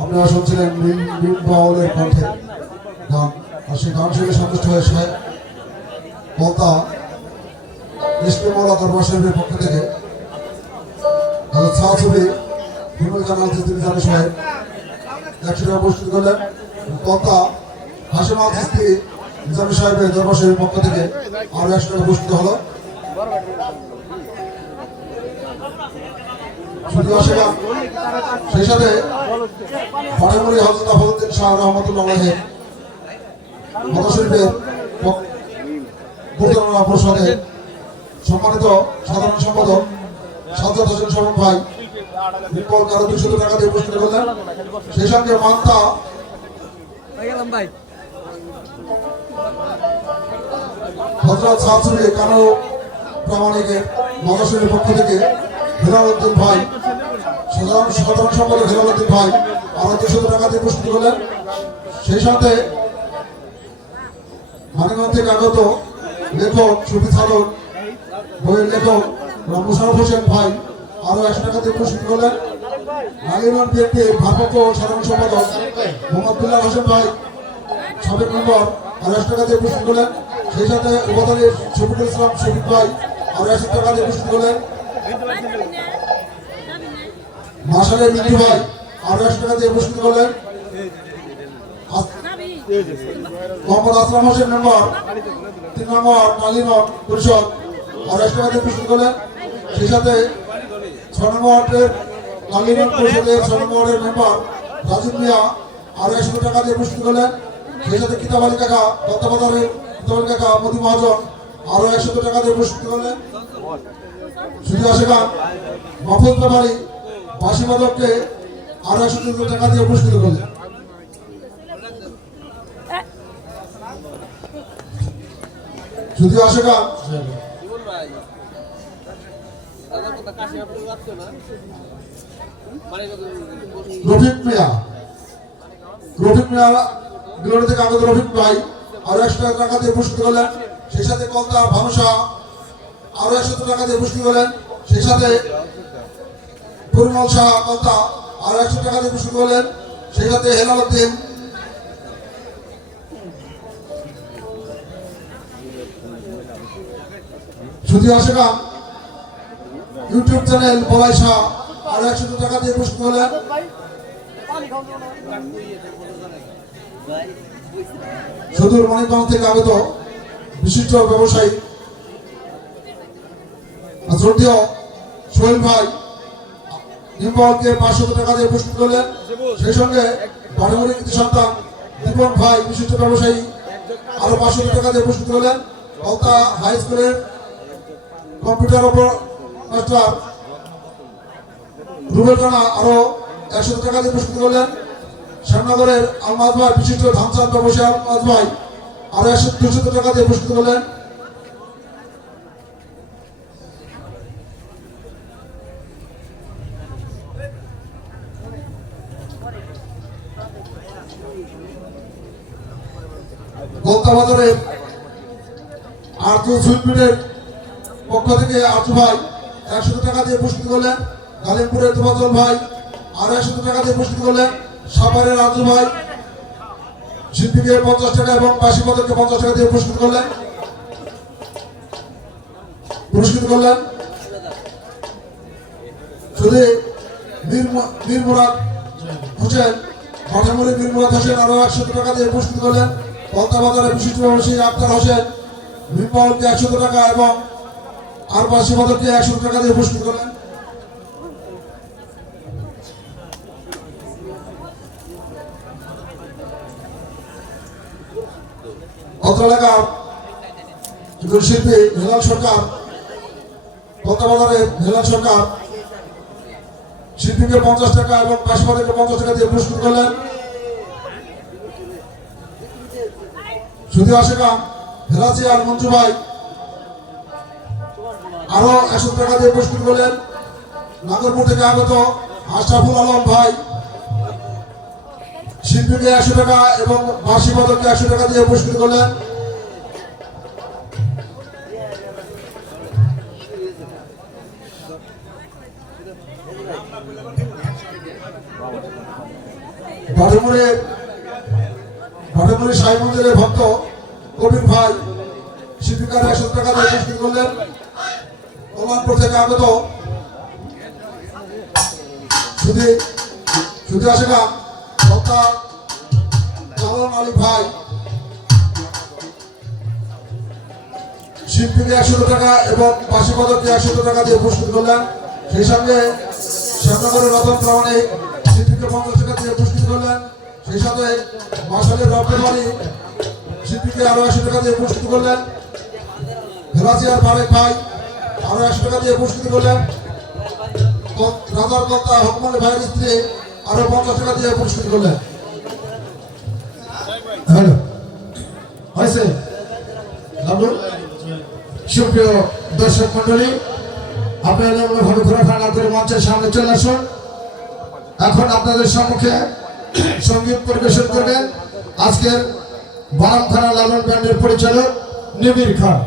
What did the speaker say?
আপনারা শুনছিলেন মিম বাউলের কণ্ঠে গান, আর সেই গান শুনে সন্তুষ্ট হয়েছে বলতা ইসলামওয়ালা দরবার শরীফের পক্ষ থেকে ছবি হিমুল জামাল চিস্তি সাহেব 100 টাকা উপস্থিত করলেন। বলতা হাসিম আল চিস্তি নিজামী সাহেবের দরবার শরীফের পক্ষ থেকে আরো 100 টাকা উপস্থিত হলো। সেই সাথে পাঠামুড়ি হযরত আফজলউদ্দিন শাহ রহমাতুল্লাহ আলাইহি শরীফের পরিচালনা পরিষদের সম্মানিত সাধারণ সম্পাদক সাজ্জাদ হোসেন শরীফ ভাই বিপুল কারো 200 টাকা দিয়ে উপস্থিত করলেন। সেই সঙ্গে মান্তা হযরত সাহাবী কানো প্রামাণিকের মাদ্রাসার পক্ষ থেকে হেলাল উদ্দিন ভাই সাধারণ সম্পাদক হেলাল উদ্দিন ভাই আরো 200 টাকা দিয়ে উপস্থিত করলেন। সেই সাথে মানিকগঞ্জ থেকে আগত লেখক সুফি সাদর বইয়ের লেখক মুশারফ হোসেন ভাই আরো 100 টাকা দিয়ে উপস্থিত করলেন। নাগিরগঞ্জ বিএনপির ভারপ্রাপ্ত সাধারণ সম্পাদক মোহাম্মদ বিল্লাল হোসেন ভাই সাবেক মেম্বার আরো 100 টাকা দিয়ে উপস্থিত করলেন। সেই সাথে উপদানের শফিকুল ইসলাম শফিক ভাই আরো 100 টাকা দিয়ে উপস্থিত করলেন। মাসালের মিন্টু ভাই আরো 100 টাকা দিয়ে উপস্থিত করলেন। মোহাম্মদ আসলাম হোসেন মেম্বার 3 নম্বর নালিনগর পরিষদ আরো 100 টাকা দিয়ে উপস্থিত করলেন। সেই সাথে 6 নম্বর ওয়ার্ডের নালিনগর পরিষদের 6 নম্বর ওয়ার্ডের মেম্বার রাজীব মিয়া আরো 100 টাকা দিয়ে উপস্থিত করলেন। সেই সাথে কিতাব আলী কাকা দত্তবাজারের কিতাব আলী কাকা মতি মহাজন আরো 100 টাকা দিয়ে উপস্থিত করলেন। শুধু আসে গান মাহফুজ ব্যাপারী বাঁশি বাদককে আরো 100 টাকা দিয়ে উপস্থিত করলেন। শুধু আসে গান রফিক মিয়া বিলোনি থেকে আগত রফিক ভাই আরো 100 টাকা দিয়ে উপস্থিত করলেন। সেই সাথে কলতা ভানুষা আরো 100 টাকা দিয়ে উপস্থিত করলেন। সেই সাথে পরিমল শাহ কলতা আরো 100 টাকা দিয়ে উপস্থিত করলেন। সেই সাথে হেলাল উদ্দিন শুধু আসে গান ইউটিউব চ্যানেল বলাই শাহ আরো 100 টাকা দিয়ে উপস্থিত করলেন। সুদূর মানিকগঞ্জ থেকে আগত বিশিষ্ট ব্যবসায়ী শ্রদ্ধেয় সোহেল ভাই নিম্বলকে 500 টাকা দিয়ে উপস্থিত করলেন। সেই সঙ্গে পাঠামুড়ি কৃতি সন্তান দীপন ভাই বিশিষ্ট ব্যবসায়ী আরো 500 টাকা দিয়ে উপস্থিত করলেন। কলতা হাই স্কুলের কম্পিউটার মাস্টার রুবেল রানা আরো 100 টাকা দিয়ে উপস্থিত করলেন। শ্যামনগরের আলমাজ ভাই বিশিষ্ট ধানচাঁদ ব্যবসায়ী আলমাজ ভাই আরো 200 টাকা দিয়ে উপস্থিত করলেন। গোলতাবাজারের আর্জু সুইটমিটের পক্ষ থেকে আর্জু ভাই 100 টাকা দিয়ে উপস্থিত করলেন। গালিমপুরের তোফাজ্জল ভাই আরো 100 টাকা দিয়ে উপস্থিত করলেন। সাভারের আর্জু ভাই শিল্পীকে 50 টাকা এবং বাঁশি বাদককে 50 টাকা দিয়ে পুরস্কৃত করলেন। শুধু মীর মুরাদ হোসেন পাঠামুড়ি মীর মুরাদ হোসেন আরো 100 টাকা দিয়ে পুরস্কৃত করলেন। কলতা বাজারের বিশিষ্ট ব্যবসায়ী আক্তার হোসেন মিম্বাউলকে 100 টাকা এবং আর বাঁশি বাদককে 100 টাকা দিয়ে পুরস্কৃত করলেন। অত্র এলাকার শিল্পী হেলাল সরকার কলতা বাজারের হেলাল সরকার শিল্পীকে 50 টাকা এবং বাঁশি বাদককে 50 টাকা দিয়ে পুরস্কৃত করলেন। শুধু আসে গান হেলাচি আর মঞ্জু ভাই আরো 100 টাকা দিয়ে পুরস্কৃত করলেন। নাগরপুর থেকে আগত আশরাফুল আলম ভাই শিল্পীকে 100 টাকা এবং বাঁশি বাদককে 100 টাকা দিয়ে পুরস্কৃত করলেন। ভাটমুড়ি সাই মন্দিরের ভক্ত কবির ভাই শিল্পীকার 100 টাকা দিয়ে পুরস্কৃত করলেন। কল্যাণপুর থেকে আগত শুধু আসে না ভক্তা লালন আলী ভাই শিল্পীকে 100 টাকা এবং বাসি পদককে 100 টাকা দিয়ে পুরস্কৃত করলেন। সেই সঙ্গে শ্যামনগরের রতন প্রামাণিক শিল্পীকে 50 টাকা দিয়ে পুরস্কৃত করলেন। সেই সাথে মাসালের রপ্তবাড়ি শিল্পীকে আরো 100 টাকা দিয়ে পুরস্কৃত করলেন। ভেলাসিয়ার ফারেক ভাই আরো 100 টাকা দিয়ে পুরস্কৃত করলেন। রাজার কর্তা হকমনি ভাইয়ের স্ত্রী আরো 50 টাকা দিয়ে পুরস্কৃত করলেন। হ্যালো হয়েছে। সুপ্রিয় দর্শক মন্ডলী, আপনারা ভাবে ঘোরাফেরা না করে মঞ্চের সামনে চলে আসুন। এখন আপনাদের সম্মুখে সঙ্গীত পরিবেশন করবেন আজকের বারামখানা লালন ব্যান্ডের পরিচালক নিবিড় খান।